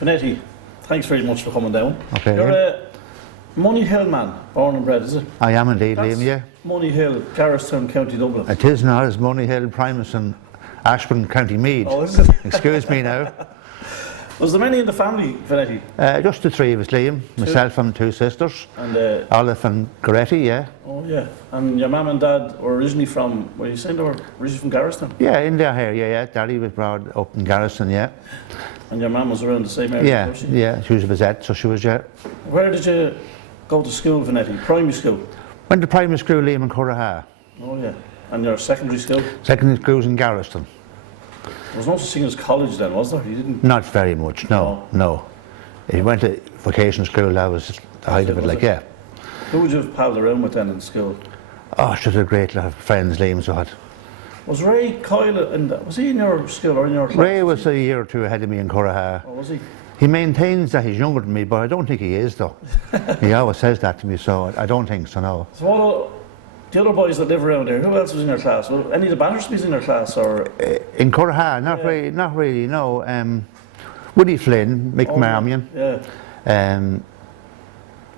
Venetti, thanks very much for coming down. Okay. You're a Money Hill man, born and bred, is it? I am indeed, That's Liam, yeah. Money Hill, Garristown, County Dublin. It is now, it's Money Hill, Primus and Ashburn, County Meath. Oh, is it? Excuse me now. Was there many in the family, Venetti? Just the three of us, Liam. Myself and two sisters. And Olive and Goretti, yeah. oh yeah. And your mum and dad were originally from, were you saying they were originally from Garristown? Yeah, in their area, yeah. Daddy was brought up in Garrison, yeah. And your mum was around the same area, Yeah, was she? yeah. She was a Vezette, so she was, yeah. Where did you go to school, Venetti? Primary school? Went to primary school, Liam, in Curraha. Oh yeah. And your secondary school? Secondary school was in Garriston. There was no such thing as college then, was there? You didn't? Not very much, no, no. If you went to vocational school, that was the height of it, like, yeah. Who would you have palled around with then in school? Oh, she had a great lot of friends, Liam, so had. Was Ray Coyle, was he in your school or in your class? Ray was a year or two ahead of me in Curraha. Oh, was he? He maintains that he's younger than me, but I don't think he is, though. He always says that to me, so I don't think so, no. So what, the other boys that live around here, who else was in your class? Well, any of the Bannersbys in your class, or? In Curraha, not really, no. Woody Flynn, Mick Marmion, yeah.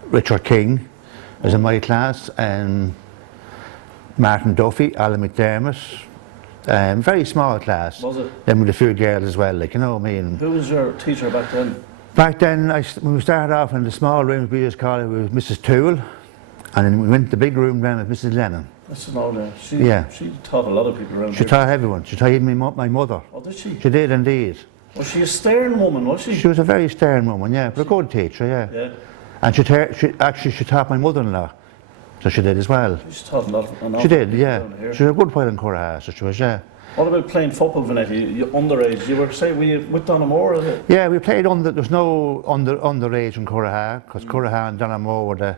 Richard King was in my class, Martin Duffy, Alan McDermott. Very small class. Was it? Then with a few girls as well, like, you know what I mean. Who was your teacher back then? Back then, when we started off in the small rooms, we just called it with Mrs. Toole, and then we went to the big room down with Mrs. Lennon. That's an old She taught a lot of people around She here. taught everyone. She taught even my mother. Oh, did she? She did indeed. Was she a stern woman, was she? She was a very stern woman, yeah, but a good teacher, yeah. Yeah. And she taught my mother-in-law, so she did as well. She taught a lot of She did, yeah. here. She was a good while in Curraha, so she was, yeah. What about playing football, Venetti? You underage. You were saying, were you with Donamore? Is it? Yeah, we played there's no underage in Curraha, because Curraha and Donamore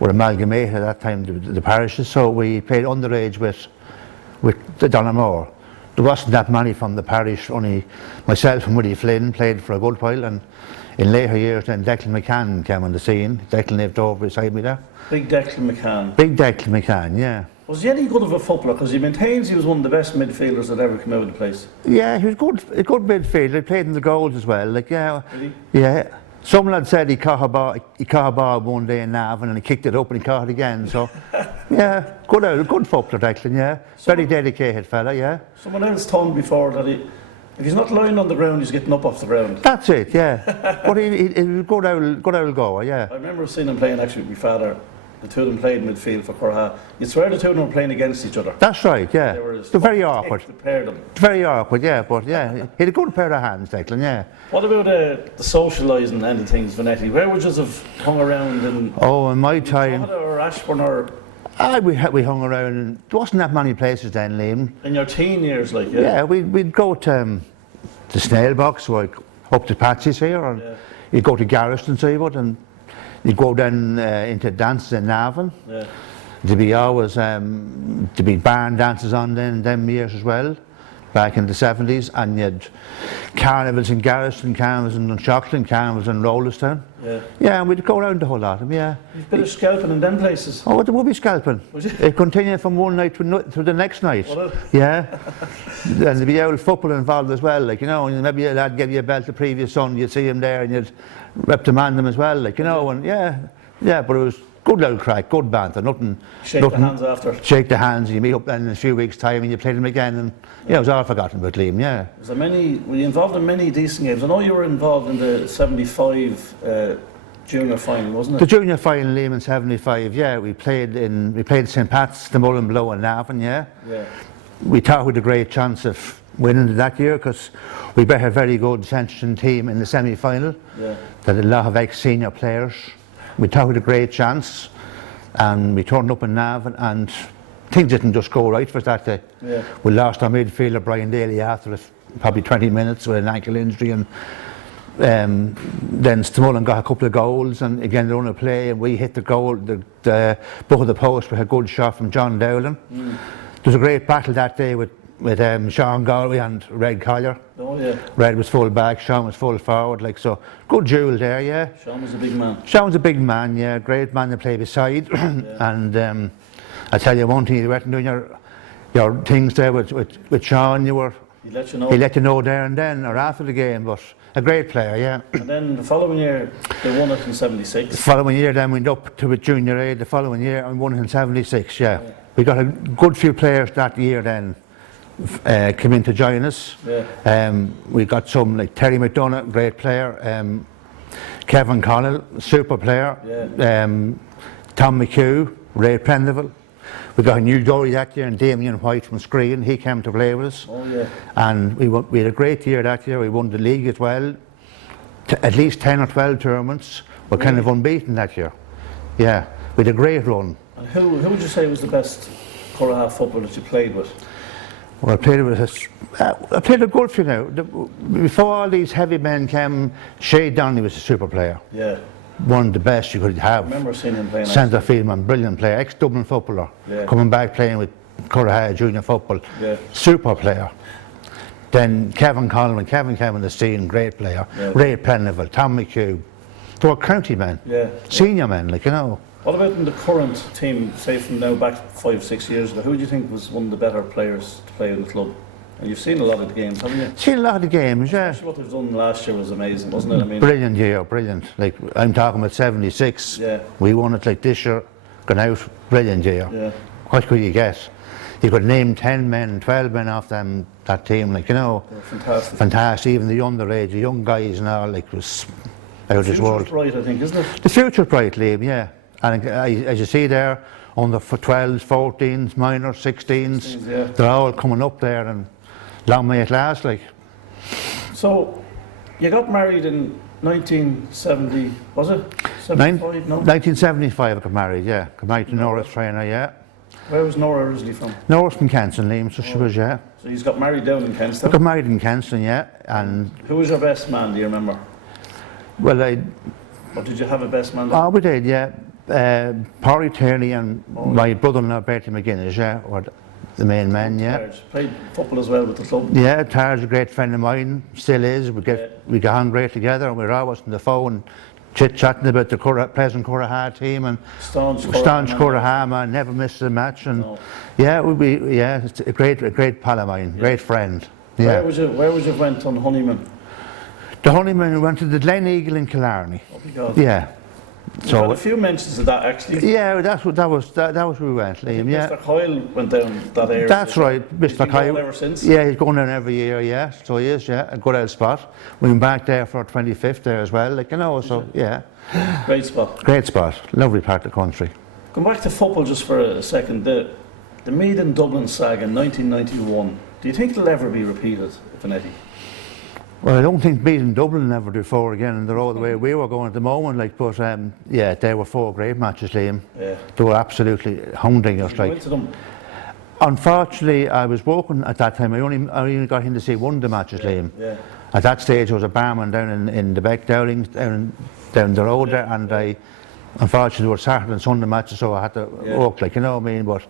were amalgamated at that time, the parishes, so we played underage with the Donamore. There wasn't that many from the parish, only myself and Woody Flynn played for a good while, and in later years then Declan McCann came on the scene. Declan lived over beside me there. Big Declan McCann. Big Declan McCann, yeah. Was he any good of a footballer? Because he maintains he was one of the best midfielders that ever come out of the place. Yeah, he was a good midfielder. He played in the goals as well. Like, yeah, Did yeah. Some lad said he caught a ball one day in Navan and he kicked it up and he caught it again. So, yeah, good footballer, Declan. Yeah, very dedicated fella. Yeah. Someone else told me before that if he's not lying on the ground, he's getting up off the ground. That's it. Yeah, but he was good old goer. Yeah. I remember seeing him playing actually with my father. The two of them played midfield for Curraha. You'd swear the two of them were playing against each other. That's right, yeah. They're very awkward. Them. Very awkward, yeah, but yeah, he had a good pair of hands, Declan, yeah. What about the socialising end of things, Venetti? Where would you have hung around in? Oh, in my time. Or Ashburn or? We hung around, and there wasn't that many places then, Liam. In your teen years, like, yeah? Yeah, we'd go to the Snail Box, like up to Patsy's here, and you'd go to Garriston, so you would, and you'd go down into dances in Navan. Yeah. There'd be always there'd be barn dances on then them years as well, back in the 70s, and you'd carnivals in Garriston, carnivals in Shockland, carnivals in Rollerstown. Yeah. Yeah, and we'd go around the whole lot of them, yeah. You've been scalping in them places? Oh, there would be scalping. It continued from one night to the next night. Yeah. And there'd be old football involved as well, like, you know, and maybe a lad gave you a belt the previous Sunday, you'd see him there and you'd reprimand them as well, like, you know, and yeah, but it was good little crack, good banter, nothing. Shake the hands after. Shake the hands, and you meet up then in a few weeks' time and you play them again, and yeah, it was all forgotten about Liam, yeah. Were you involved in many decent games? I know you were involved in the 75 junior final, wasn't it? The junior final, Liam, in 75, yeah, we played St. Pat's, the Mullen Blow in Navan, yeah. Yeah. We thought we had a great chance of winning that year because we beat a very good Centurion team in the semi-final. Yeah. That had a lot of ex-senior players. We thought we had a great chance, and we turned up in Navan, and things didn't just go right for us that day. Yeah. We lost our midfielder Brian Daly after probably 20 minutes with an ankle injury, and then Stamullen got a couple of goals, and again they were on a play, and we hit the goal, the back of the post with a good shot from John Dowling. There was a great battle that day with Sean Galway and Red Collier. Oh yeah. Red was full back, Sean was full forward, like, so good duel there, yeah. Sean was a big man. Sean was a big man, yeah, great man to play beside. And I tell you one thing, you weren't doing your things there with Sean, you were He let you know. He let you know there and then, or after the game, but a great player, yeah. And then the following year, they won it in '76. The following year then we went up to a junior A, the following year and won it in '76, yeah. We got a good few players that year then came in to join us. Yeah. We got some like Terry McDonough, great player, Kevin Connell, super player, Yeah. Tom McHugh, Ray Prendeville. We got a new goalie that year, and Damien White from Screen. He came to play with us. Oh yeah. And we had a great year that year. We won the league as well. At least 10 or 12 tournaments. We're kind of unbeaten that year. Yeah, we had a great run. And who would you say was the best Curragh footballer that you played with? Well, I played a good few now. Before all these heavy men came, Shay Donnelly was a super player. Yeah. One of the best you could have. I remember seeing him playing. Centre field man, brilliant player, ex-Dublin footballer. Yeah. Coming back playing with Curragh junior football. Yeah. Super player. Then Kevin Connell, when Kevin came on the scene, great player. Yeah. Ray Prendeville, Tom McHugh. They were county men. Yeah. Senior men, like, you know. What about in the current team, say from now back 5-6 years ago? Who do you think was one of the better players to play in the club? And you've seen a lot of the games, haven't you? Seen a lot of the games, yeah. Actually, what they've done last year was amazing, wasn't it? I mean, Brilliant year, brilliant. Like, I'm talking about '76. Yeah. We won it like this year, gone out, brilliant year. Yeah. What could you guess? You could name 10 men, 12 men off that team, like, you know. They're fantastic. Fantastic, even the underage, the young guys and all, like, was out of this world. Right, I think, isn't it? The future's bright, Liam, yeah. And as you see there, under 12s, 14s, minors, 16s, Yeah. they're all coming up there, and long may it last, like. So, you got married in 1970, was it? 75, no? 1975 I got married, yeah. Got married to Nora's trainer, yeah. Where was Nora originally from? Nora's from Kenston, Liam, so she was, yeah. So you got married down in I Kenston. got married in Kenston, yeah. And, Who was your best man, do you remember? well, Or did you have a best man? we did, yeah. Parry Tierney and my brother-in-law, Bertie McGuinness, yeah, were the main men, yeah. Targe. Played football as well with the club. Yeah, Tar's a great friend of mine, still is. We get on great together, and we're always on the phone chit-chatting about the present Curragh team, and Staunch Curragh man, never misses a match, and No. yeah, it's a great pal of mine, great friend. Yeah. Where was you went on honeymoon? The honeymoon went to the Glen Eagle in Killarney. Oh my God. Yeah. We've had So a few mentions of that actually. yeah, that was where we went, Liam. Yeah. Mr. Coyle went down that area. That's right, He's Mr. been going Kyle. ever since. Yeah, he's going down every year, yeah. So he is, yeah, a good old spot. We went back there for our 25th there as well, like, you know, so yeah. Great spot. Great spot, lovely part of the country. Come back to football just for a second. The Meath and Dublin saga in 1991. Do you think it'll ever be repeated, Venetti? Well, I don't think beating Dublin will ever do 4 again in the road the way we were going at the moment, like, but yeah, they were 4 great matches, Liam. Yeah. They were absolutely hounding us, You like. went to them. Unfortunately, I was working at that time. I only got in to see one of the matches, Liam. Yeah. At that stage, I was a barman down in the Beck Dowlings, down the road there, and unfortunately, there were Saturday and Sunday matches, so I had to work, like, you know what I mean, but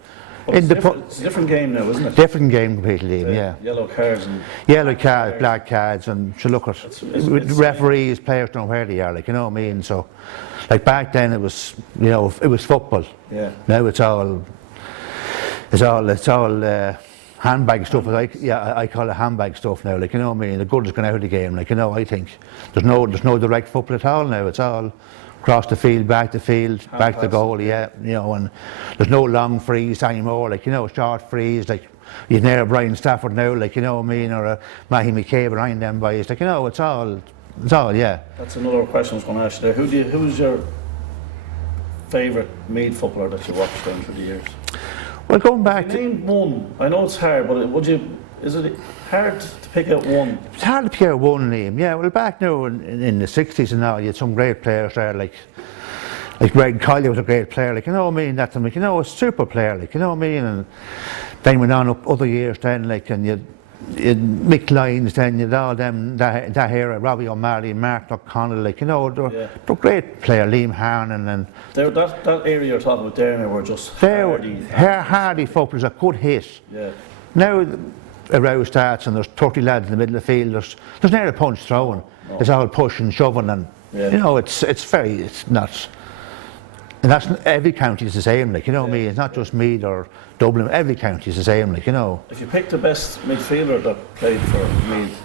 It's a different game now, isn't it? different game completely, yeah. Yellow cards and Yellow cards, black cards, and so look at it's referees, players don't know where they are, like, you know what I mean. So, like back then, it was, you know, it was football. yeah. Now it's all handbag stuff. I call it handbag stuff now. Like, you know what I mean. The good is going out of the game. Like, you know, I think there's no direct football at all now. It's all across the field, back to goal, yeah, you know, and there's no long frees anymore, like, you know, short frees, like, you'd near Brian Stafford now, like, you know what I mean, or a Mahi McCabe behind them boys, like, you know, it's all, yeah. That's another question I was going to ask you there. Who's your favourite Meath footballer that you watched down through the years? Well, going back to... Name one. I know it's hard, but is it hard to pick out one? It's hard to pick out one name, yeah. Well, back now in the 60s and all, you had some great players there, like Greg Collier was a great player, like, you know what I mean, that's like, you know, a super player, like, you know what I mean, and then went on up other years then, like, and you'd Mick Lyons then, you'd all them, that era, Robbie O'Malley, Mark O'Connell, like, you know, they're great player, Liam Harnan, and... That area you're talking about there now were just hardy footballers that could hit. Yeah. Now, a row starts and there's 30 lads in the middle of the field, there's never a punch throwing. No. It's all pushing, shoving, and you know, it's not And that's every county is the same, like, you know me. It's not just Meath or Dublin. Every county is the same, like, you know. If you picked the best midfielder that played for Meath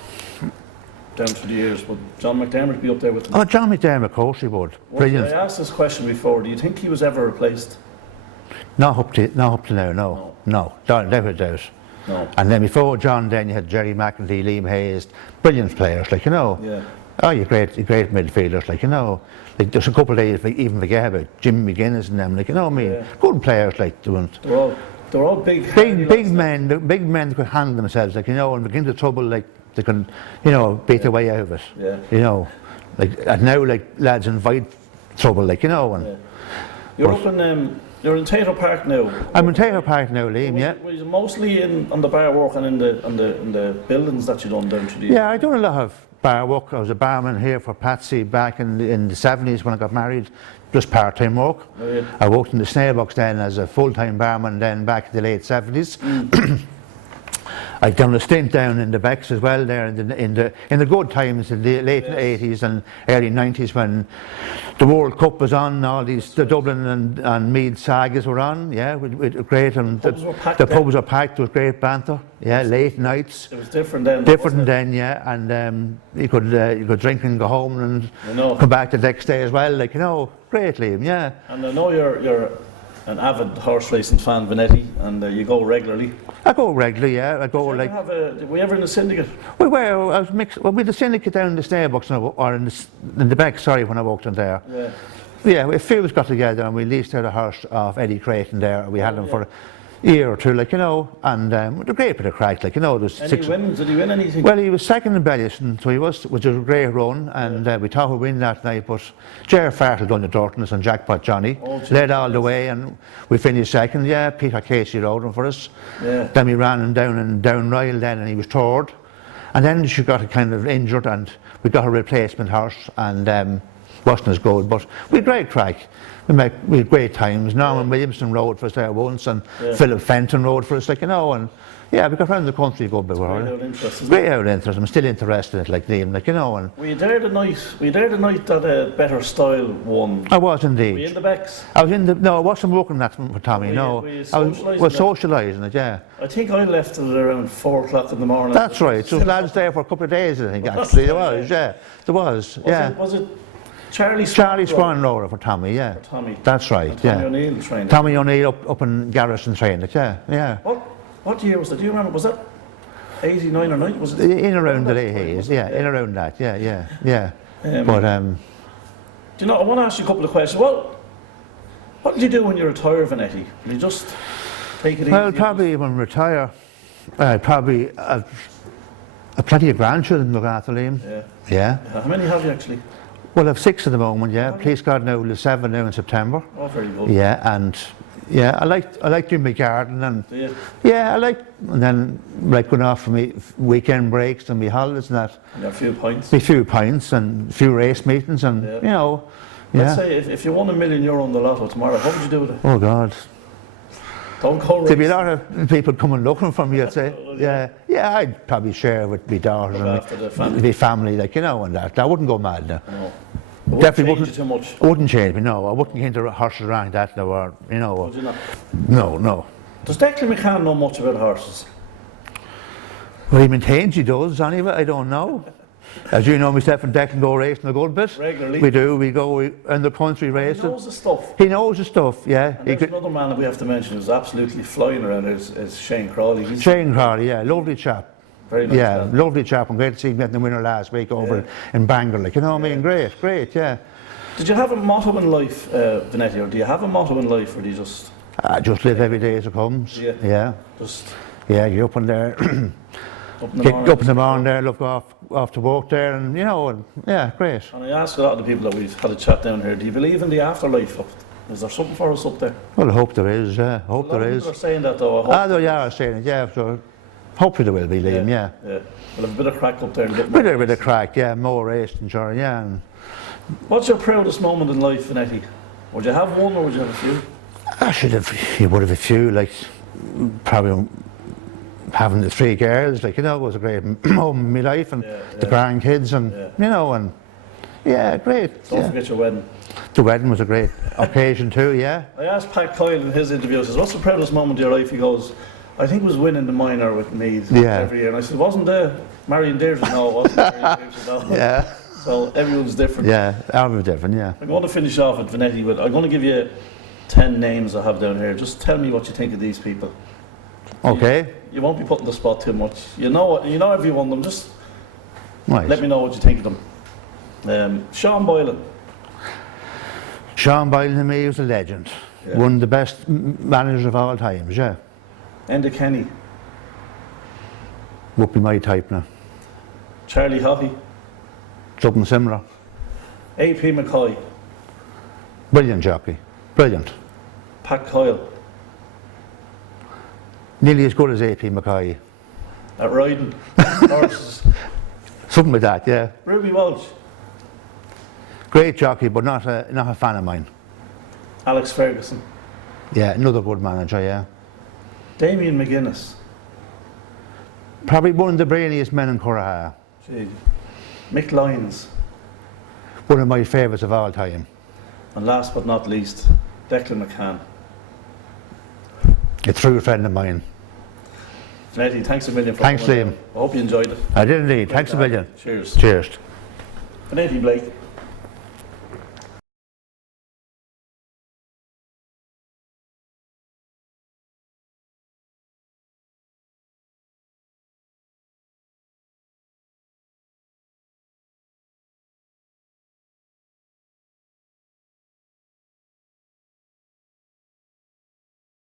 down through the years, would John McDermott be up there with him? Oh, John McDermott, of course he would. Brilliant. I asked this question before. Do you think he was ever replaced? Not up to now, no. Never doubt. No. And then before John, then you had Jerry McEntee, Liam Hayes, brilliant players, like, you know. Yeah. Oh, you're great midfielders, like, you know. Like, there's a couple of days, like, even forget about Jimmy McGuinness and them, like, you know what I mean? Yeah. Good players, like, doing. They're all big. Big men that could handle themselves, like, you know, and begin to trouble, like, they can, you know, beat their way out of it. Yeah. You know, like, and now, like, lads invite trouble, like, you know. And Yeah. You're up in, you're in Taylor Park now. I'm in Taylor Park now, Liam, yeah. Were you mostly on the bar work and in the buildings that you done down to the... Yeah, I done a lot of bar work. I was a barman here for Patsy back in the 70s when I got married, just part-time work. Oh, yeah. I worked in the Snail Box then as a full-time barman then back in the late 70s. I've done a stint down in the Becks as well there in the good times in the late 80s and early 90s when the World Cup was on, all these the Dublin and Meath sagas were on, yeah, with great, and the pubs were packed, there was great banter, yeah, late nights. It was different then. Different then, yeah, and you could drink and go home and come back the next day as well, like, you know, great, Liam, yeah. And I know you're an avid horse racing fan, Venetti, and you go regularly. I go regularly, yeah. I go like. Were we ever in a syndicate? We were. I was mixed. Well, we had a syndicate down in the Starbucks or in the back. Sorry, when I walked in there. Yeah. Yeah, a few of us got together and we leased out a horse off Eddie Creighton there. We had him for a year or two, like, you know, and with a great bit of crack, like, you know. Did he win anything? Well, he was second in Bellison, so he was, which was a great run, and we thought we'd win that night, but Ger Fartle done the Dortons and Jackpot Johnny led all the way, and we finished second. Yeah, Peter Casey rode him for us. Yeah. Then we ran him down in Downryle then, and he was third, and then she got kind of injured, and we got a replacement horse, and wasn't as good, but we had great crack. We had great times. Norman Williamson rode for us there once, and Philip Fenton rode for us, like, you know, and yeah, we got around the country a good bit. Great out interest. I'm still interested in it, like Liam, like, you know. And were you there the night? That Better Style won? I was indeed. Were you in the Becks? I was in the. No, I wasn't working that for Tommy. No, I was socialising it. Yeah. I think I left it around 4 o'clock in the morning. That's right. So lads there for a couple of days, I think. Actually, there was. Yeah, there was. Yeah. Was it Charlie Swan rode it for Tommy? Yeah. For Tommy. That's right. And Tommy O'Neill trained. Tommy O'Neill up in Garrison trained it. Yeah. Yeah. What year was that? Do you remember? Was that 89 or 90? Was it in around the days? Yeah, in around that. Yeah. But do you know? I want to ask you a couple of questions. What did you do when you retired, Venetti? Did you just take it easy? Well, probably when I retire, probably I've plenty of grandchildren to look after, Liam. Yeah. How many have you actually? Well, I've 6 at the moment. Yeah. Please God, now there's 7 now in September. Oh, very good. Yeah, and. Yeah, I like doing my garden, and and then like going off for me weekend breaks and my holidays and that. And a few pints. A few pints and a few race meetings, and you know. Let's say if you won €1 million on the lotto tomorrow, what would you do with it? Oh God. Don't go racing. There'd be a lot of people coming looking for me, I'd say. Yeah, I'd probably share with my daughters and my family, like, you know, and that. I wouldn't go mad now. No. Definitely wouldn't. Too much. Wouldn't change me. No, I wouldn't get into horses around that. No, or you know. Would you not? No. Does Declan McCann know much about horses? Well, he maintains he does. Anyway, I don't know. As you know, myself and Declan go racing a good bit. Regularly. We do. We go in the country racing. He knows the stuff. He knows the stuff. Yeah. And there's another man that we have to mention who's absolutely flying around. Is Shane Crawley. Shane Crawley, yeah, lovely chap. Very nice man. Lovely chap. I'm great to see him getting the winner last week over in Bangor. Like, you know what I mean? Great. Yeah. Did you have a motto in life, Venetti, or do you have a motto in life, or do you just... just live every day as it comes. Yeah. You're up in there. Up in the morning there, look off to work there, and you know, and yeah, great. And I ask a lot of the people that we've had a chat down here, do you believe in the afterlife? Is there something for us up there? Well, I hope there is, yeah. I hope there is. People are saying that though. They are saying it, yeah. So hopefully there will be, Liam, yeah. We'll have a bit of crack up there. And a bit of crack, yeah, more racing, sure, yeah. And what's your proudest moment in life, Venetti? Would you have one or would you have a few? You would have a few, like, probably having the 3 girls, like, you know, it was a great moment in my life, and the grandkids, and, you know, and, yeah, great. Don't forget your wedding. The wedding was a great occasion too, yeah. I asked Pat Coyle in his interview, I says, what's the proudest moment of your life? He goes, I think it was winning the minor with Meath every year. And I said, wasn't the Marion Deirdre? No, it wasn't Marion Deirdre, no. Yeah. So everyone's different. Yeah, everyone's different, yeah. I'm going to finish off at Venetti with, I'm going to give you 10 names I have down here. Just tell me what you think of these people. Okay. You won't be put in the spot too much. You know every one of them. Just Right. let me know what you think of them. Sean Boylan. Sean Boylan to me was a legend. Yeah. One of the best managers of all times, yeah. Enda Kenny. Would be my type now. Charlie Hockey. Something similar. AP McCoy. Brilliant jockey. Brilliant. Pat Coyle. Nearly as good as AP McCoy. At riding. Horses. Something like that, yeah. Ruby Walsh. Great jockey, but not a fan of mine. Alex Ferguson. Yeah, another good manager, yeah. Damien McGuinness. Probably one of the brainiest men in Curraha. Gee. Mick Lyons. One of my favourites of all time. And last but not least, Declan McCann. A true friend of mine. Venetti, thanks a million for Thanks, coming Liam. down. I hope you enjoyed it. I did indeed. Thanks a million. Cheers. Cheers. Venetti Blake.